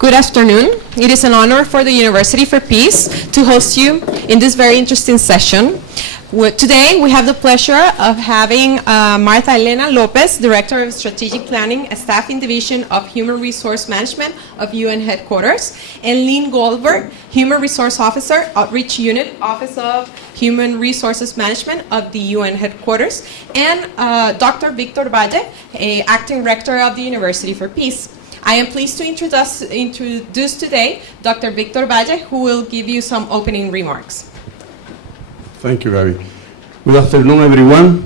Good afternoon. It is an honor for the University for Peace to host you in this very interesting session. Today we have the pleasure of having Marta Helena Lopez, Director of Strategic Planning, Staffing Division of Human Resource Management of UN Headquarters, and Lynne Goldberg, Human Resource Officer, Outreach Unit, Office of Human Resources Management of the UN Headquarters, and Dr. Victor Valle, Acting Rector of the University for Peace. I am pleased to introduce today Dr. Victor Valle, who will give you some opening remarks. Thank you, Gaby. Good afternoon, everyone.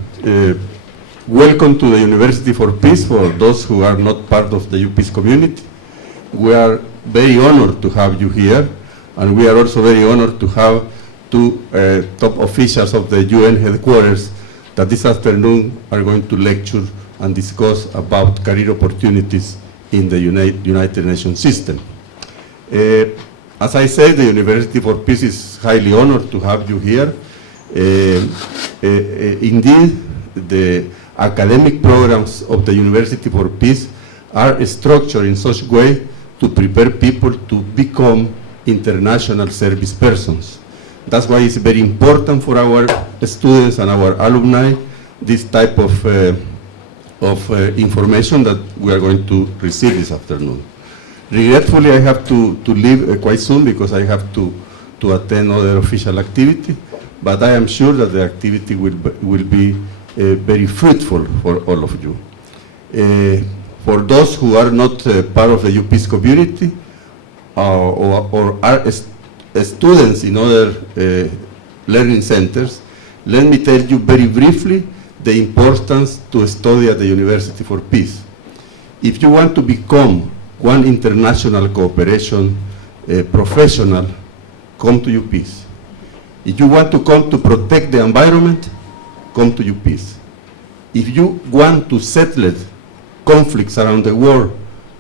Welcome to the University for Peace for those who are not part of the UPeace community. We are very honored to have you here, and we are also very honored to have two top officials of the UN headquarters that this afternoon are going to lecture and discuss about career opportunities in the United Nations system. As I said, the University for Peace is highly honored to have you here. Indeed, the academic programs of the University for Peace are structured in such a way to prepare people to become international service persons. That's why it's very important for our students and our alumni, this type of information that we are going to receive this afternoon. Regretfully, I have to leave quite soon because I have to attend other official activity, but I am sure that the activity will be very fruitful for all of you. For those who are not part of the UPeace community or are students in other learning centers, let me tell you very briefly the importance to study at the University for Peace. If you want to become one international cooperation professional, come to UPeace. If you want to come to protect the environment, come to UPeace. If you want to settle conflicts around the world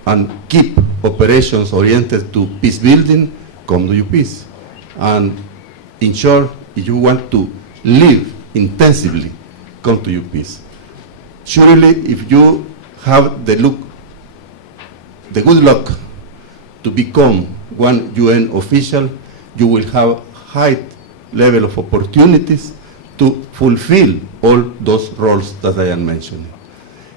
and keep operations oriented to peace building, come to UPeace. And in short, if you want to live intensively, come to UPeace. Surely, if you have the good luck to become one UN official, you will have high level of opportunities to fulfill all those roles that I am mentioning.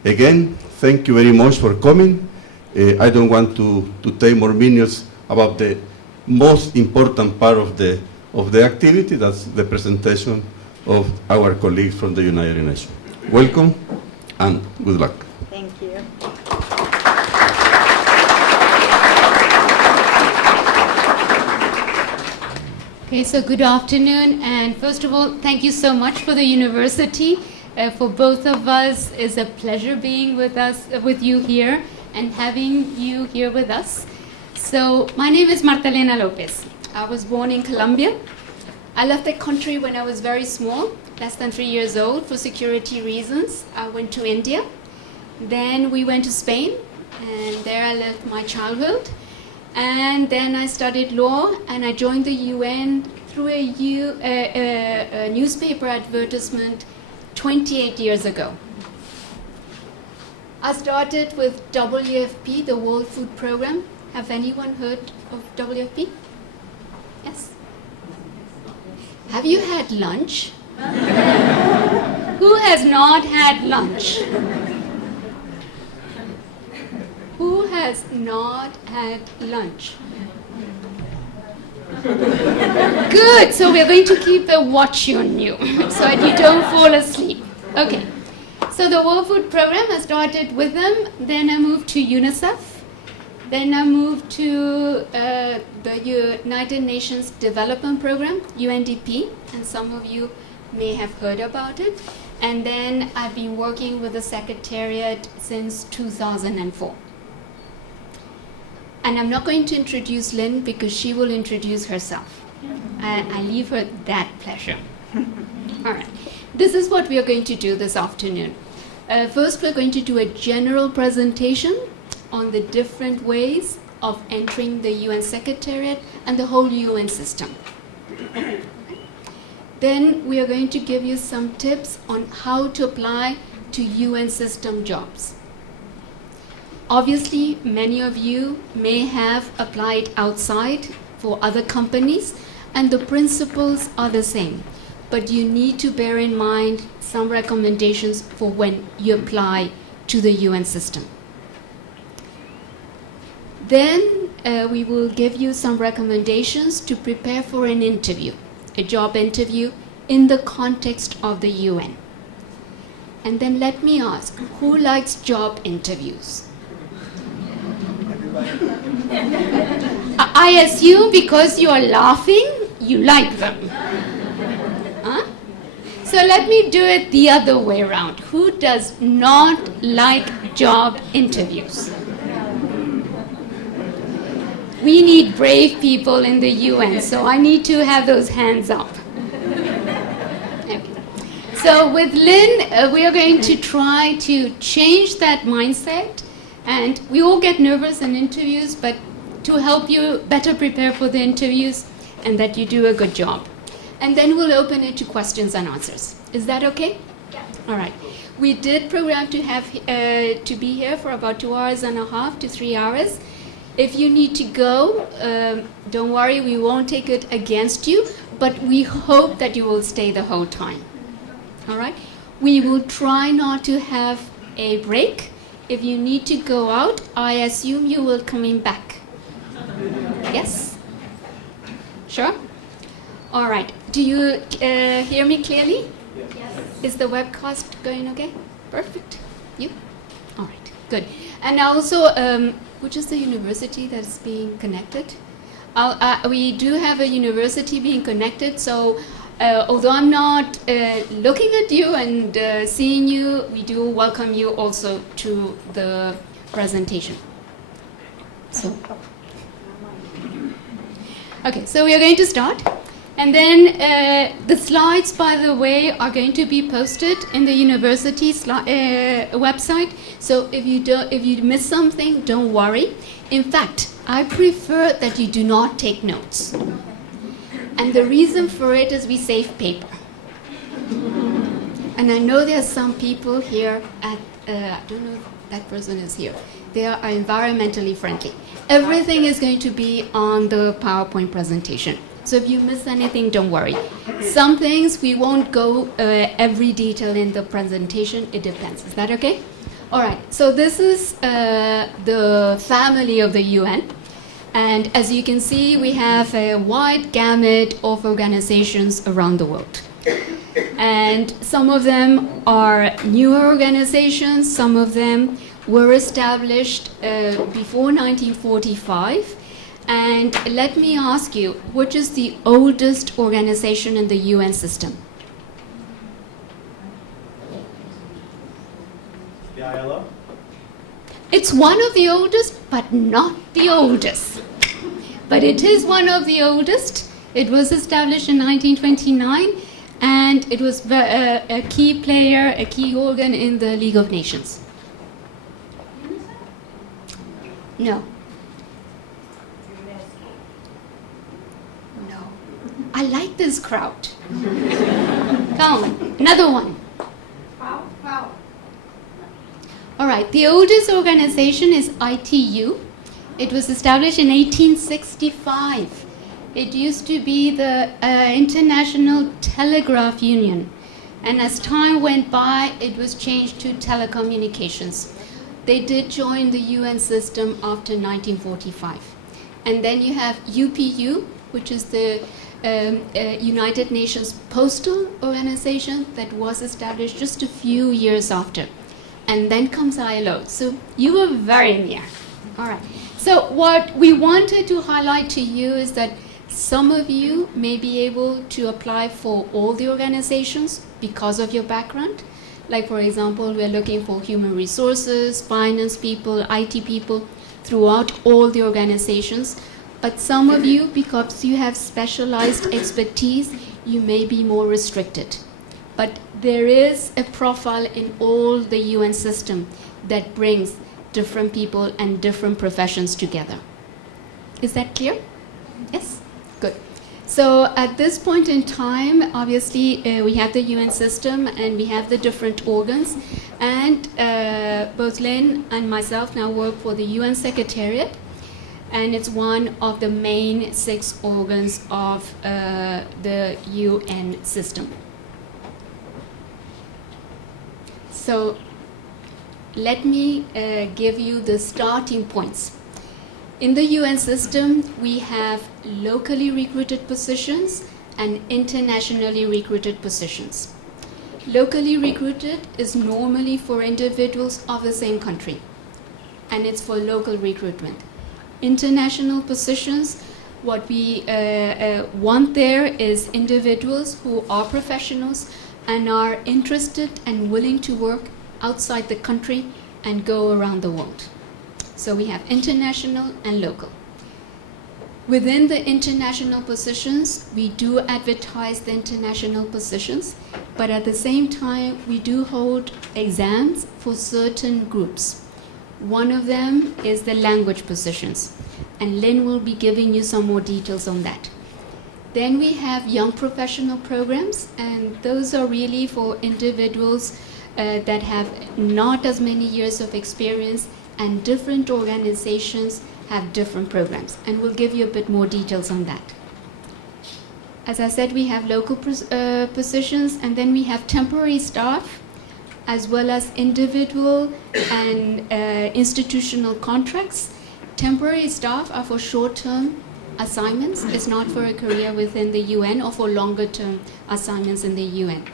Again, thank you very much for coming. I don't want to take more minutes about the most important part of the activity. That's the presentation of our colleagues from the United Nations. Welcome and good luck. Thank you. Okay, so good afternoon, and first of all, thank you so much for the university. For both of us, it's a pleasure being with you here and having you here with us. So my name is Marta Helena Lopez. I was born in Colombia. I left the country when I was very small, less than 3 years old, for security reasons. I went to India. Then we went to Spain, and there I lived my childhood. And then I studied law, and I joined the UN through a newspaper advertisement 28 years ago. I started with WFP, the World Food Program. Have anyone heard of WFP? Yes? Have you had lunch? Who has not had lunch? Who has not had lunch? Good, so we're going to keep a watch on you so that you don't fall asleep. Okay, so the World Food Program, I started with them, then I moved to UNICEF, then I moved to the United Nations Development Program, UNDP, and some of you may have heard about it. And then I've been working with the Secretariat since 2004. And I'm not going to introduce Lynne because she will introduce herself. I leave her that pleasure. All right. This is what we are going to do this afternoon. First, we're going to do a general presentation on the different ways of entering the UN Secretariat and the whole UN system. Then we are going to give you some tips on how to apply to UN system jobs. Obviously, many of you may have applied outside for other companies, and the principles are the same. But you need to bear in mind some recommendations for when you apply to the UN system. Then we will give you some recommendations to prepare for an interview, a job interview in the context of the UN. And then let me ask, who likes job interviews? I assume because you are laughing, you like them. Huh? So let me do it the other way around. Who does not like job interviews? We need brave people in the UN, so I need to have those hands up. Okay. So with Lynne, we are going to try to change that mindset, and we all get nervous in interviews, but to help you better prepare for the interviews and that you do a good job. And then we'll open it to questions and answers. Is that okay? Yeah. All right. We did program to have to be here for about 2.5 to 3 hours. If you need to go, don't worry, we won't take it against you, but we hope that you will stay the whole time. All right? We will try not to have a break. If you need to go out, I assume you will coming back. Yes? Sure? All right. Do you hear me clearly? Yes. Is the webcast going okay? Perfect. You? All right. Good. And also, which is the university that's being connected? We do have a university being connected, so although I'm not looking at you and seeing you, we do welcome you also to the presentation. So, okay, so we are going to start. And then the slides, by the way, are going to be posted in the university website. So if you miss something, don't worry. In fact, I prefer that you do not take notes. And the reason for it is we save paper. And I know there are some people here at, I don't know if that person is here. They are environmentally friendly. Everything is going to be on the PowerPoint presentation. So if you miss anything, don't worry. Some things we won't go every detail in the presentation. It depends. Is that okay? All right. So this is the family of the UN. And as you can see, we have a wide gamut of organizations around the world. And some of them are newer organizations. Some of them were established before 1945. And let me ask you, which is the oldest organization in the UN system? The ILO? It's one of the oldest, but not the oldest. But it is one of the oldest. It was established in 1929, and it was a key player, a key organ in the League of Nations. No. I like this crowd. Come on, another one. All right, the oldest organization is ITU. It was established in 1865. It used to be the International Telegraph Union. And as time went by, it was changed to telecommunications. They did join the UN system after 1945. And then you have UPU, which is the United Nations Postal Organization that was established just a few years after. And then comes ILO. So you were very near. All right. So what we wanted to highlight to you is that some of you may be able to apply for all the organizations because of your background. Like, for example, we're looking for human resources, finance people, IT people throughout all the organizations. But some of you, because you have specialized expertise, you may be more restricted. But there is a profile in all the UN system that brings different people and different professions together. Is that clear? Yes? Good. So at this point in time, obviously, we have the UN system and we have the different organs. And both Lynne and myself now work for the UN Secretariat, and it's one of the main 6 organs of the UN system. So let me give you the starting points. In the UN system, we have locally recruited positions and internationally recruited positions. Locally recruited is normally for individuals of the same country, and it's for local recruitment. International positions, what we want there is individuals who are professionals and are interested and willing to work outside the country and go around the world. So we have international and local. Within the international positions, we do advertise the international positions, but at the same time, we do hold exams for certain groups. One of them is the language positions, and Lynne will be giving you some more details on that. Then we have young professional programs, and those are really for individuals that have not as many years of experience, and different organizations have different programs, and we'll give you a bit more details on that. As I said, we have local positions, and then we have temporary staff, as well as individual and institutional contracts. Temporary staff are for short-term assignments. It's not for a career within the UN or for longer-term assignments in the UN.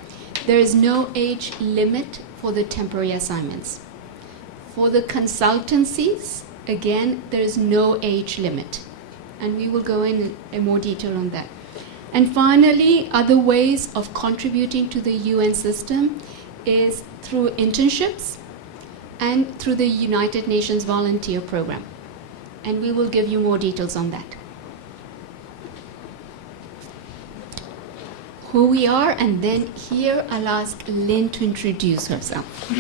There is no age limit for the temporary assignments. For the consultancies, again, there is no age limit, and we will go in more detail on that. And finally, other ways of contributing to the UN system is through internships and through the United Nations Volunteer Program, and we will give you more details on that. Who we are, and then here I'll ask Lynne to introduce herself.